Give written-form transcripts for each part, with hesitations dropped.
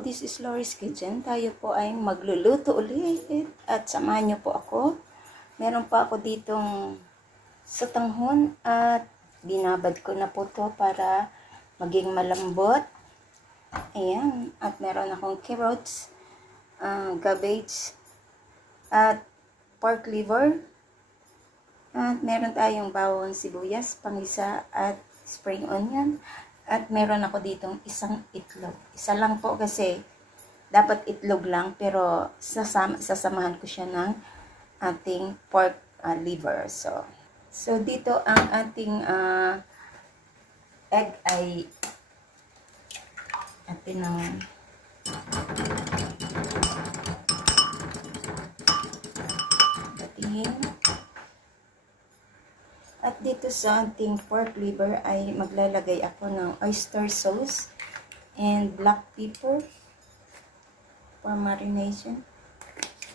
this is Lori's Kitchen. Tayo po ay magluluto ulit at samahan niyo po ako. Meron pa ako ditong sotanghon at binabad ko na po to para maging malambot. Ayan, at meron akong carrots, cabbage, at pork liver. At meron tayong bawang sibuyas, pangisa, at spring onion. At meron ako ditong isang itlog. Isa lang po kasi dapat itlog lang, pero sasamahan ko siya ng ating pork liver. So dito ang ating egg ay atin ng batingin. At dito sa ating pork liver ay maglalagay ako ng oyster sauce and black pepper for marination.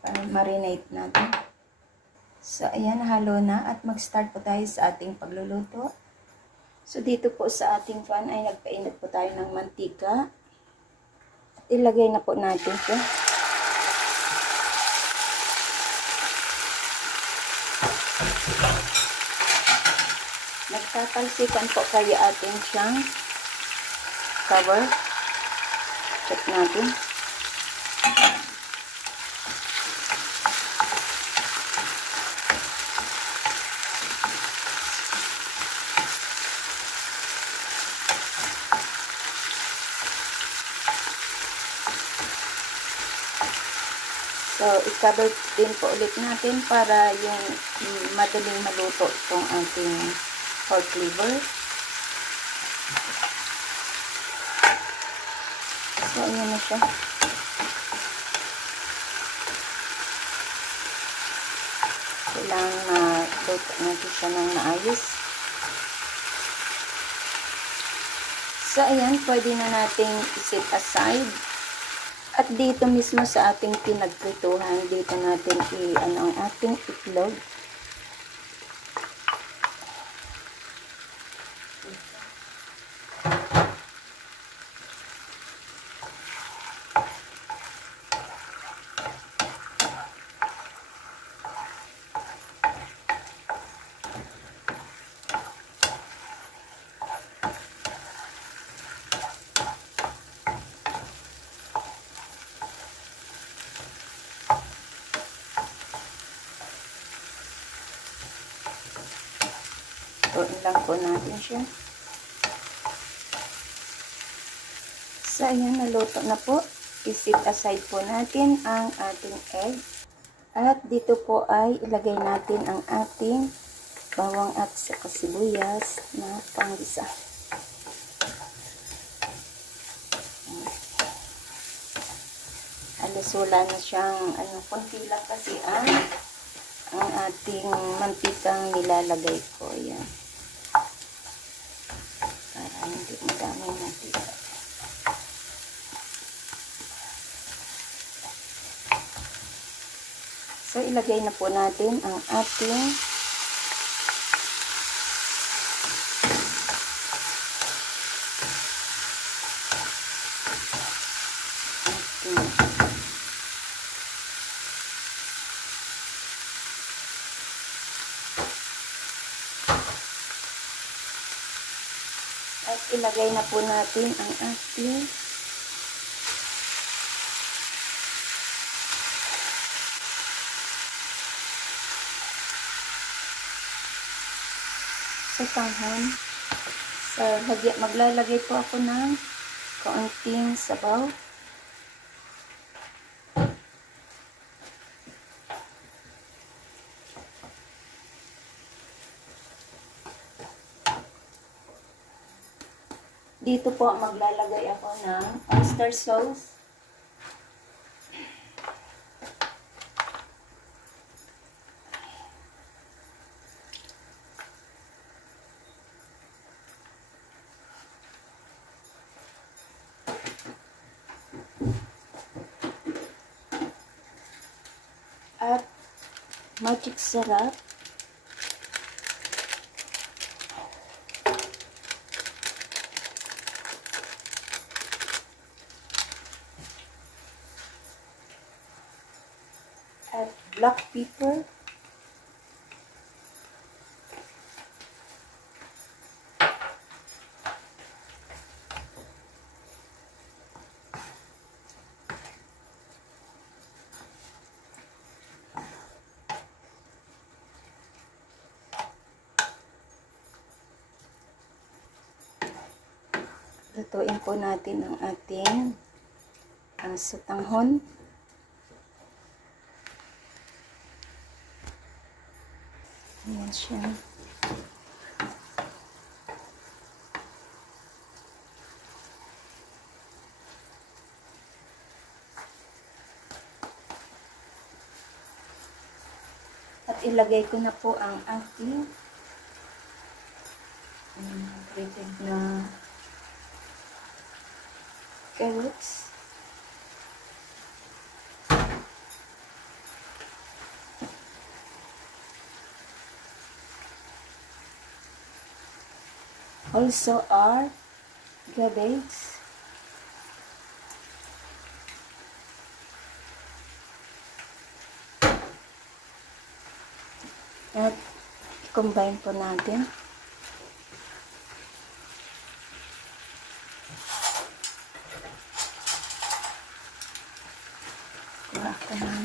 Para marinate natin. So, ayan, halo na at mag-start po tayo sa ating pagluluto. So, dito po sa ating pan ay nagpainit po tayo ng mantika. At ilagay na po natin siya. Nagtatalsikan po kaya atin siyang cover. Check natin. So, i-cover din po ulit natin para yung madaling maluto itong ating pork liver. So, ayan na siya. Kailangan maluto natin siya ng maayos. So, ayan, pwede na nating i-set aside. At dito mismo sa ating pinagprituhan, dito natin i-ano ang ating itlog. Tuin lang po natin siya. So, ayan, naluto na po. I-set aside po natin ang ating egg. At dito po ay ilagay natin ang ating bawang at saka sibuyas na panggisa. Alusula na siyang, konti lang kasi ang ating mantikang nilalagay ko. Ayan. Para hindi madami mantika. So, ilagay na po natin ang ating at ilagay na po natin ang ating sotanghon. So, maglalagay po ako ng kaunting sabaw. Dito po maglalagay ako ng oyster sauce. At magic syrup. black pepper. Lutuin po natin ang ating sutanghon. Ayan siya. At ilagay ko na po ang ating prepared na carrots. Also our cabbage. At i-combine po natin. Kuha ko ng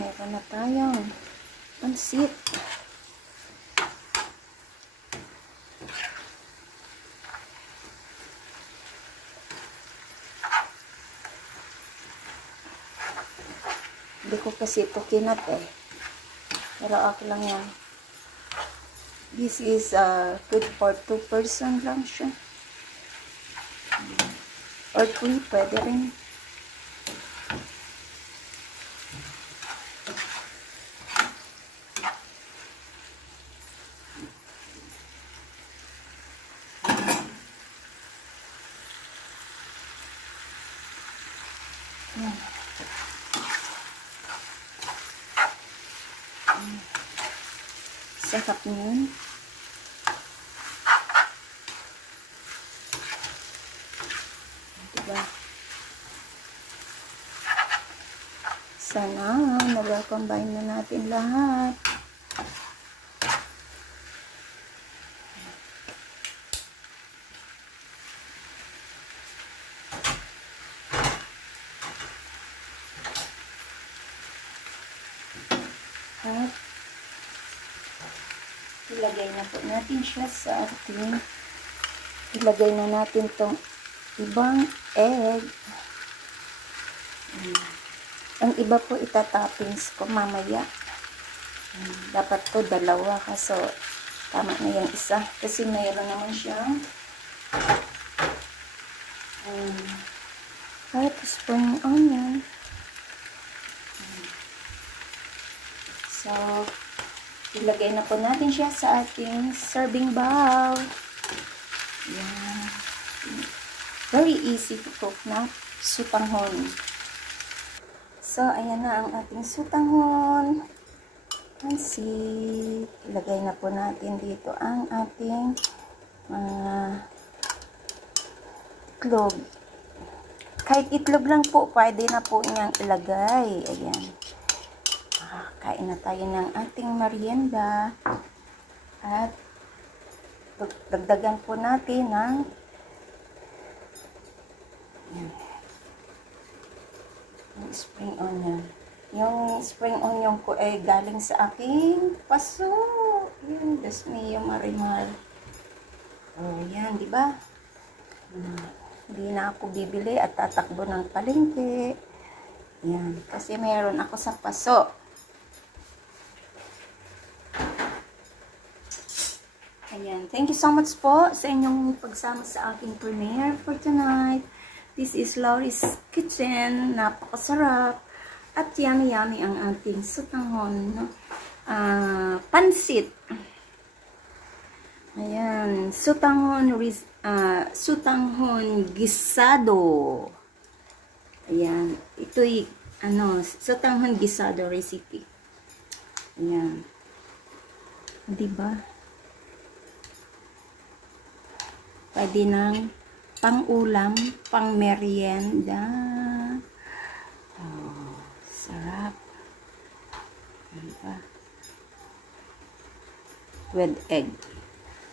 meron na tayong pansit. Hindi ko kasi ito kinat eh. Pero ako lang yan. This is good for 2 person lang siya. Or 3, pwede rin. Sarap niyan. Diba? Sana nag-combine na natin lahat. At ilagay na po natin siya sa ating, ilagay na natin tong ibang egg. Ang iba po itatoppings ko mamaya. Dapat po dalawa kaso tama na yung isa kasi mayroon naman siyang half spring onion. So ilagay na po natin siya sa ating serving bowl. Yan. Very easy to cook na sutanghon. So, ayan na ang ating sutanghon. Pansit. Ilagay na po natin dito ang ating itlog. Kahit itlog lang po, pwede na po niyang ilagay. Ayan. Kain na tayo ng ating merienda. At dagdagan po natin ng spring onion. Yung spring onion ko ay galing sa aking paso. Yan, Diyos niyo, Marimar. Oh, yan, di ba? Hindi na ako bibili at tatakbo ng palengke. Yan, kasi meron ako sa paso. Ayan. Thank you so much po sa inyong pagsama sa aking premiere for tonight. This is Laurie's Kitchen. Napakasarap. At yummy-yummy ang ating sutanghon. No? Pansit. Ayan. Sutanghon gisado. Ayan. Ito'y, sutanghon gisado recipe. Ayan. Diba? Pwede ng pang-ulam, pang-merienda. Oh, sarap. Diba? With egg.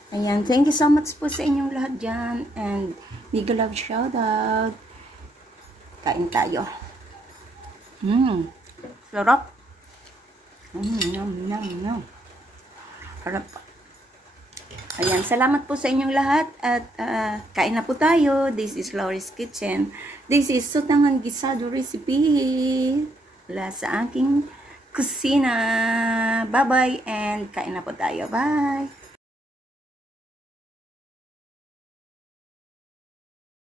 Ayan, thank you so much po sa inyong lahat dyan. And, mega love shoutout. Kain tayo. Sarap. Yum, yum, yum. Sarap. Ayan, salamat po sa inyong lahat at kain na po tayo. This is Laurie's Kitchen. This is sutanghon gisado recipe mula sa aking kusina. Bye-bye and kain na po tayo. Bye!